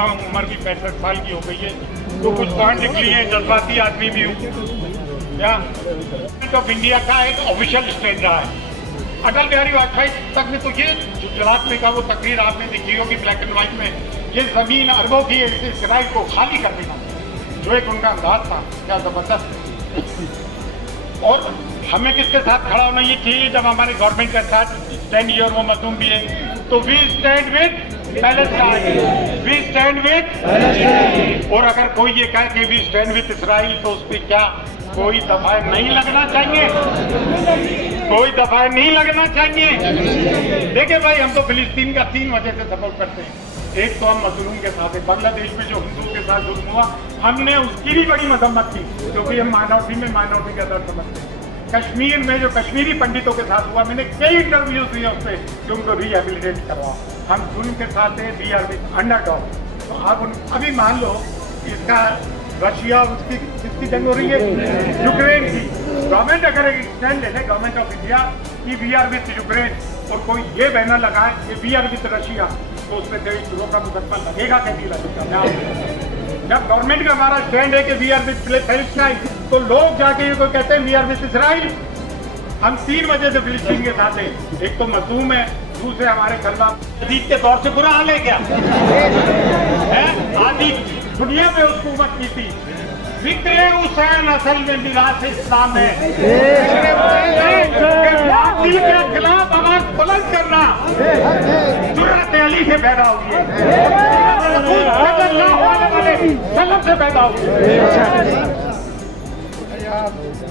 बताऊं, उम्र भी 65 साल की हो गई है, तो कुछ पॉइंट लिख लिए, जज्बाती आदमी भी हूँ क्या। गवर्नमेंट ऑफ इंडिया का एक ऑफिशियल स्टैंड रहा है। अटल बिहारी वाजपेयी तक में तो ये गुजरात में का वो तकरीर आपने देखी होगी ब्लैक एंड व्हाइट में, ये जमीन अरबों की इसराइल को खाली कर देना, जो एक उनका अंदाज था, क्या जबरदस्त। और हमें किसके साथ खड़ा होना ये चाहिए जब हमारे गवर्नमेंट के साथ स्टैंड ये और वो मजलूम भी है, तो we stand with Palestine, we stand with. और अगर कोई ये कहे कि वी स्टैंड विद इसराइल, तो उस पर क्या कोई दफा नहीं लगना चाहिए, कोई दफा नहीं लगना चाहिए। देखिए भाई, हम तो फिलिस्तीन का 3 वजह से सपोर्ट करते हैं। एक तो हम मजलूम के साथ है, बांग्लादेश में जो हिंदू के साथ जुल्म हुआ हमने उसकी भी बड़ी मजम्मत की, क्योंकि हम माइनॉरिटी का दर्द समझते हैं। कश्मीर में जो कश्मीरी पंडितों के साथ हुआ, मैंने कई इंटरव्यूज दिए उससे कि उनको रिहेबिलिटेट करवाओ। हम जुल्म के साथ हैं, वी आर विद अंडरडॉग। तो आप अभी मान लो इसका रशिया उसकी किसकी जंग हो रही है, यूक्रेन की। गवर्नमेंट अगर एक स्टैंड ले ले, गवर्नमेंट ऑफ इंडिया की वी आर विद यूक्रेन, और कोई ये बैनर लगाए कि वी आर विद रशिया, तो उसमें देश शुरू का मुकदमा लगेगा कि नहीं लगेगा। जब गवर्नमेंट का हमारा स्टैंड है कि वी आर विद पैलेस्टाइन, तो लोग जाके ये कोई कहते हैं वी आर विद इसराइल। हम 3 वजह से फिलिस्तीन के साथ हैं। एक तो मजलूम है, दूसरे हमारे खिलाफ अजीत के दौर से बुरा हाल है क्या है, आदि दुनिया में हुकूमत की थी। जिक्र हुसैन असल में मिरास इस्लाम है, के खिलाफ आवाज बुलंद करना जुर्रत अली से पैदा हुई है, सल्लल्लाहु से पैदा हुई है।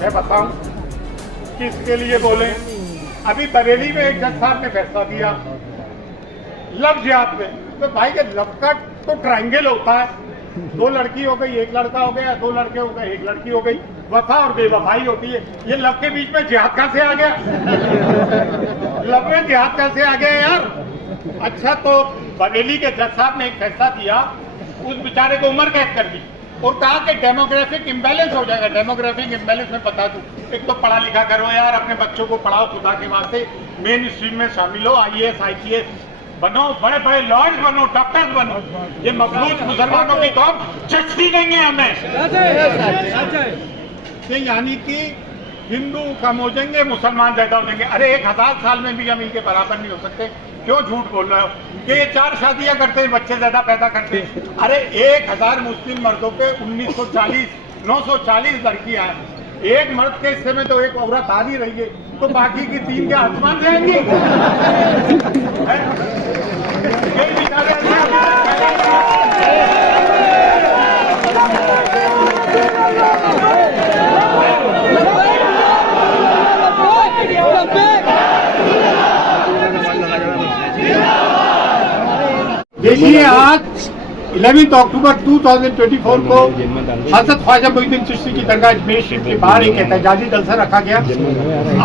मैं बताऊं किसके लिए बोले। अभी बरेली में एक जज साहब ने फैसला दिया लव जिहाद में, तो भाई के लव का तो ट्रायंगल होता है, 2 लड़की हो गई, 1 लड़का हो गया, 2 लड़के हो गए, 1 लड़की हो गई, वफा और बेवफाई होती है। ये लव के बीच में जिहाद कहां से आ गया, लव में जिहाद कहां से आ गया यार। अच्छा, तो बरेली के जज साहब ने एक फैसला दिया, उस बेचारे को उम्र कैद कर दी और कहा कि डेमोग्राफिक इम्बैलेंस हो जाएगा। डेमोग्राफिक इम्बैलेंस में बता दूं, एक तो पढ़ा लिखा करो यार, अपने बच्चों को पढ़ाओ खुदा के वास्ते, मेन स्ट्रीम में शामिल हो, IAS IPS बनो, बड़े बड़े लॉयर्स बनो, डॉक्टर्स बनो। ये मखलूत मुसलमानों की कौम जचती नहीं है हमें। यानी कि हिंदू कम हो जाएंगे, मुसलमान ज्यादा हो जाएंगे। अरे 1000 साल में भी हम इनके बराबर नहीं हो सकते। क्यों झूठ बोल रहे हो कि ये 4 शादियां करते हैं, बच्चे ज्यादा पैदा करते हैं। अरे 1000 मुस्लिम मर्दों पे 940 लड़कियां हैं। एक मर्द के हिस्से में तो एक औरत आ नहीं रही है, तो बाकी की 3 के आसमान जाएंगी। देखिए, आज 11 अक्टूबर 2024 को हजरत ख्वाजा मोइनुद्दीन चिश्ती की दरगाह अजमेर शरीफ के बाहर एक एहतजाजी जलसा रखा गया।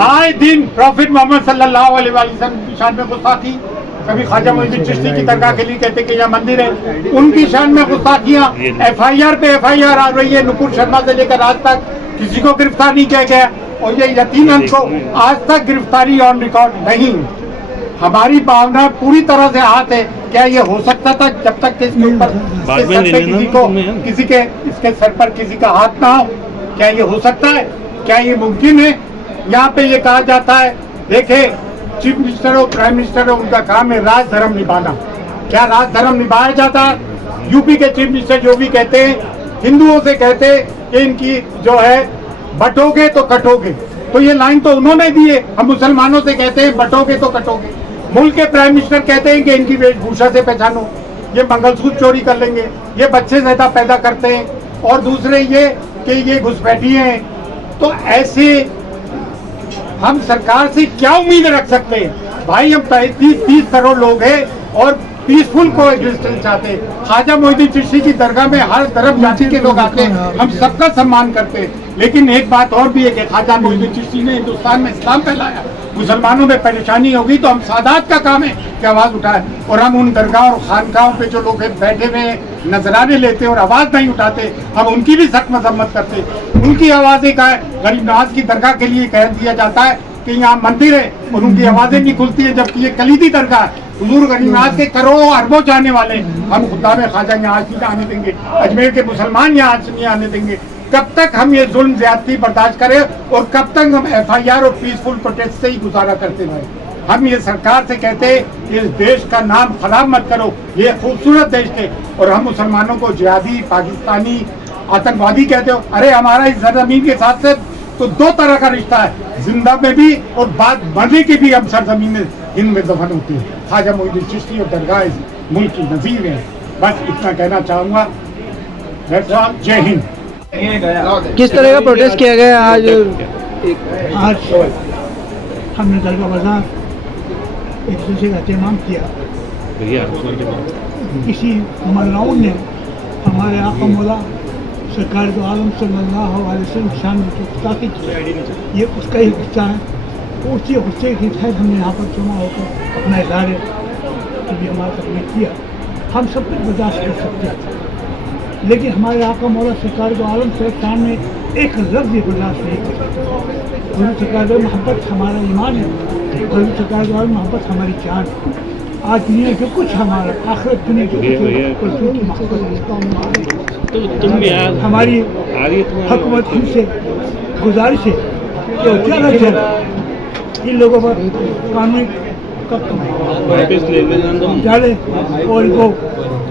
आए दिन प्रॉफिट मोहम्मद सल्लल्लाहु अलैहि वसल्लम की शान में गुस्ताखी, कभी ख्वाजा मोइनुद्दीन चिश्ती की दरगाह के लिए कहते कि यहाँ मंदिर है, उनकी शान में गुस्ताखियाँ। FIR पे FIR आ रही है, नुपुर शर्मा से लेकर आज तक किसी को गिरफ्तार नहीं किया गया, और ये यकीनन को आज तक गिरफ्तारी ऑन रिकॉर्ड नहीं। हमारी भावना पूरी तरह से हाथ है। क्या ये हो सकता था जब तक कि इसके ऊपर किसी के इसके सर पर किसी का हाथ ना हो? क्या ये हो सकता है? क्या ये मुमकिन है? यहाँ पे ये कहा जाता है, देखे चीफ मिनिस्टर हो, प्राइम मिनिस्टर हो, उनका काम है राज धर्म निभाना। क्या राज धर्म निभाया जाता है? यूपी के चीफ मिनिस्टर जो भी कहते हैं, हिंदुओं से कहते हैं कि इनकी जो है बटोगे तो कटोगे, तो ये लाइन तो उन्होंने दी है। हम मुसलमानों से कहते हैं बटोगे तो कटोगे। मुल्क के प्राइम मिनिस्टर कहते हैं कि इनकी वेशभूषा से पहचानो, ये मंगलसूत्र चोरी कर लेंगे, ये बच्चे ज्यादा पैदा करते हैं, और दूसरे ये कि ये घुसपैठिए हैं। तो ऐसे हम सरकार से क्या उम्मीद रख सकते हैं? भाई हम 30 करोड़ लोग हैं और पीसफुल को एग्जिस्टेंस चाहते हैं। ख्वाजा मोइनुद्दीन चिश्ती की दरगाह में हर धर्म जाति के लोग आते हैं, हम सबका सम्मान करते हैं। लेकिन एक बात और भी है कि ख्वाजा मोइनुद्दीन चिश्ती ने हिंदुस्तान में इस्लाम फैलाया। मुसलमानों में परेशानी होगी तो हम सादात का काम है कि आवाज उठाए, और हम उन दरगाह और खानकाहों पे जो लोग बैठे हुए नजराने लेते और आवाज नहीं उठाते, हम उनकी भी सख्त मजम्मत करते। उनकी आवाजें का गरीब नवाज की दरगाह के लिए कह दिया जाता है कि यहाँ मंदिर है और उनकी आवाजें नहीं खुलती है, जबकि ये कलीदी दरगाह है। हुजूर गरीबनाथ के करोड़ों अरबों जाने वाले, हम खुदा में ख्वाजा यहाँ नहीं आने देंगे, अजमेर के मुसलमान यहाँ से नहीं आने देंगे। कब तक हम ये जुल्म ज्यादती बर्दाश्त करें और कब तक हम FIR और पीसफुल प्रोटेस्ट से ही गुजारा करते रहे? हम ये सरकार से कहते हैं कि इस देश का नाम खराब मत करो, ये खूबसूरत देश है। और हम मुसलमानों को जिहादी, पाकिस्तानी, आतंकवादी कहते हो। अरे हमारा इस सरजमीन के साथ से तो दो तरह का रिश्ता है, जिंदा में भी और बाद मरने की भी हम सरजमीन में हिंद में दफन होती है। ख्वाजा मोइनुद्दीन चिश्ती और दरगाह इस मुल्क की नज़ीर है। बस इतना कहना चाहूँगा। जय हिंद। किस तरह का प्रोटेस्ट किया गया आज? हमने दरगाह बाजार एक दूसरे का एहतमाम किया। किसी मल्लाओं ने हमारे आका मौला सरकार दो आलम सल्लल्लाहु अलैहि वसल्लम शान में जो गुस्ताखी की, ये उसका ही गुस्सा है। उसी गुस्से की तहत हमने यहाँ पर जमा होकर अपना इज़हार भी हमारा तकलीफ किया। हम सब कुछ बर्दाश्त कर सकते हैं, लेकिन हमारे आका मौला सरकार दो आलम से सामने एक लफ्ज़ भी बर्दाश्त नहीं कर सकते। उन्हें सरकार दो मोहब्बत हमारा ईमान है, और सरकार दो मोहब्बत हमारी जान है। आज दुनिया जो कुछ हमारा आखिरत दुनिया जो कुछ की मोहब्बत हमारी हुकूमत इनसे गुजारिश है कि जल्द जल्द इन लोगों पर कानूनी डाले और इनको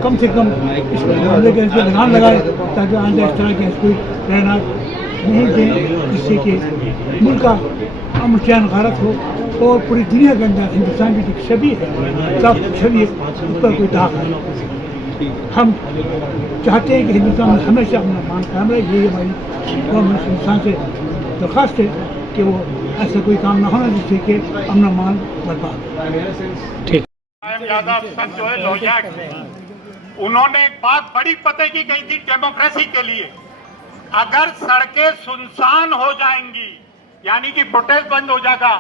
कम से कम इस मामले के अंदर लगाम लगाए, ताकि आगे इस तरह के कोई रहना नहीं दें, जिससे कि मुल्क का अमन चैन गारत हो और पूरी दुनिया के अंदर हिंदुस्तान की जो छवि है, साफ छवि है, उस पर कोई दाग है। हम चाहते हैं कि हिंदुस्तान में हमेशा अपना मान कायम रहे। यही हमारी गवर्नमेंट हिंदुस्तान से दरख्वास्त है कि वो ऐसा कोई काम ना होना जिससे कि अपना मान बर्बाद। ठीक। जो है लोहिया, उन्होंने एक बात बड़ी पते की कही थी डेमोक्रेसी के लिए। अगर सड़कें सुनसान हो जाएंगी, यानी कि प्रोटेस्ट बंद हो जाएगा,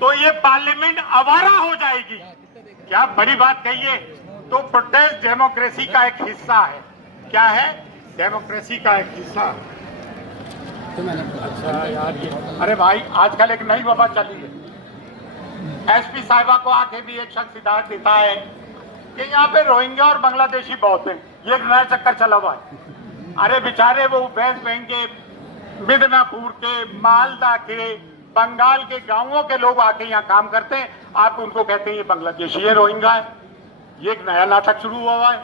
तो ये पार्लियामेंट आवारा हो जाएगी। क्या बड़ी बात कही है। तो प्रोटेस्ट डेमोक्रेसी का एक हिस्सा है। क्या है? डेमोक्रेसी का एक हिस्सा। अच्छा यार, ये अरे भाई आजकल एक नई वबा चली है। SP साहिबा को आके भी एक शख्स हिदायत देता है कि यहाँ पे रोहिंग्या और बांग्लादेशी बहुत हैं। ये एक नया चक्कर चला हुआ है। अरे बेचारे वो वेस्ट बैंक के, मिदनापुर के, मालदा के, बंगाल के गांवों के लोग आके यहाँ काम करते हैं। आप उनको कहते हैं ये बांग्लादेशी है, रोहिंग्या है। ये एक नया नाटक शुरू हुआ है।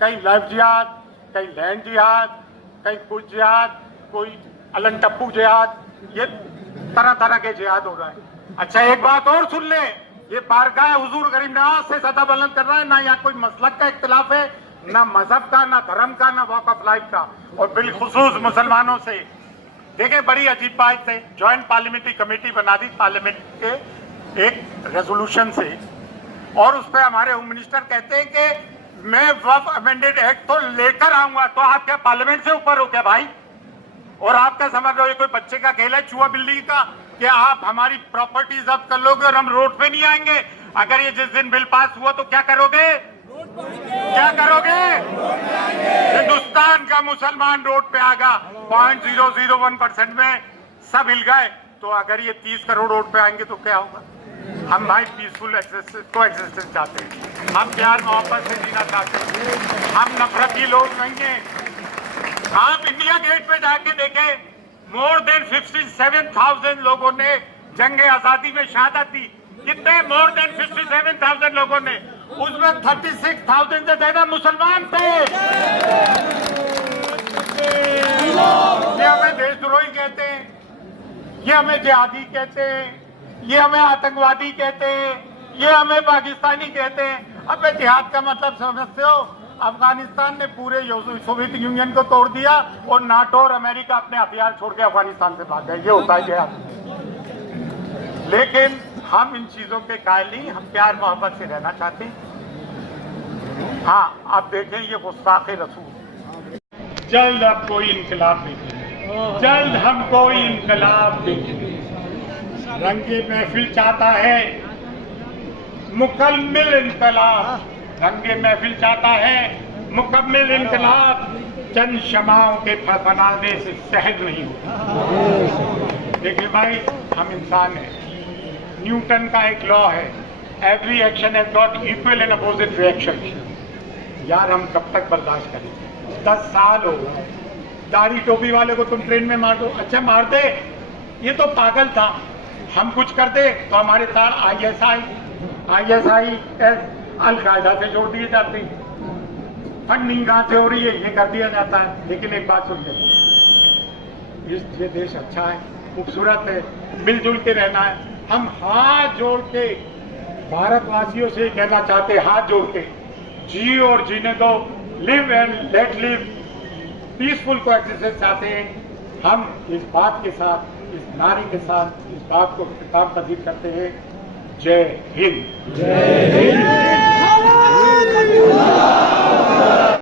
कहीं लाइफ जिहाद, कहीं लैंड जिहाद, कहीं कुछ जिहाद, कोई अलन टप्पू जिहाद, ये तरह तरह के जिहाद हो रहा है। अच्छा एक बात और सुन ले, ये बारगाह हुजूर गरीबनाथ से सदा बुलंद कर रहा है। ना यहाँ कोई मसलक का इख्तिलाफ है, ना मजहब का, ना धर्म का, ना वॉक ऑफ लाइफ का, और बिलखुसूस मुसलमानों से। देखे बड़ी अजीब बात है, ज्वाइंट पार्लियामेंट्री कमेटी बना दी पार्लियामेंट के एक रेजोल्यूशन से, और उस पर हमारे होम मिनिस्टर कहते हैं कि मैं वक्फ अमेंडेड एक्ट तो लेकर आऊंगा। तो आप क्या पार्लियामेंट से ऊपर हो क्या भाई? और आप क्या समझ रहे हो ये कोई बच्चे का खेल है, चूहा बिल्ली का, कि आप हमारी प्रॉपर्टी जब्त कर लोगे और हम रोड पे नहीं आएंगे? अगर ये जिस दिन बिल पास हुआ तो क्या करोगे? क्या करोगे? हिंदुस्तान का मुसलमान रोड पे आएगा। 0.001% में सब हिल गए। तो अगर ये 30 करोड़ रोड पे आएंगे तो क्या होगा? हम भाई पीसफुल को एग्जिस्टेंस चाहते हैं, हम प्यार मोहब्बत से जीना चाहते हैं, हम नफरती लोग नहीं हैं। आप इंडिया गेट पे जाके देखें, मोर देन 57,000 लोगों ने जंगे आजादी में शहादत दी। कितने? मोर देन 57,000 लोगों ने, उसमें 36,000 से ज्यादा मुसलमान थे। ये हमें देशद्रोही कहते हैं, ये हमें जिहादी कहते हैं, ये हमें आतंकवादी कहते हैं, ये हमें पाकिस्तानी कहते हैं। अब जिहाद का मतलब समझते हो? अफगानिस्तान ने पूरे सोवियत यूनियन को तोड़ दिया और नाटो और अमेरिका अपने हथियार छोड़ के अफगानिस्तान से भाग गए। ये होता है जिहाद। लेकिन हम इन चीजों के कायल नहीं, हम प्यार मोहब्बत से रहना चाहते हैं। हाँ, आप देखें ये गुस्ताखे रसूल। जल्द अब कोई इनकलाब देखेंगे, जल्द हम कोई इनकलाब देखेंगे। रंगे महफिल चाहता है मुकम्मिल इनकलाब, रंगे महफिल चाहता है मुकम्मिल इनकलाब। चंद शमाओं के फनाने से सहज नहीं होता। देखिए भाई, हम इंसान हैं। न्यूटन का एक लॉ है, every action has got equal and opposite reaction. यार हम कब तक बर्दाश्त करें? 10 साल हो गए, दाढ़ी टोपी वाले को तुम ट्रेन में मार दो, अच्छा मार दे, ये तो पागल था। हम कुछ कर दे तो हमारे साथ ISIS अल-कायदा से जोड़ दिए जाते हैं, फंडिंग कहाँ से हो रही है ये कर दिया जाता है। लेकिन एक बात सुन ले, ये देश अच्छा है, खूबसूरत है, मिलजुल के रहना है। हम हाथ जोड़ के भारतवासियों से कहना चाहते हैं, हाथ जोड़ के जियो और जीने दो, live and let live, peaceful coexistence चाहते हैं। हम इस बात के साथ, इस नारे के साथ इस बात को खिताब पजीर करते हैं। जय हिंद।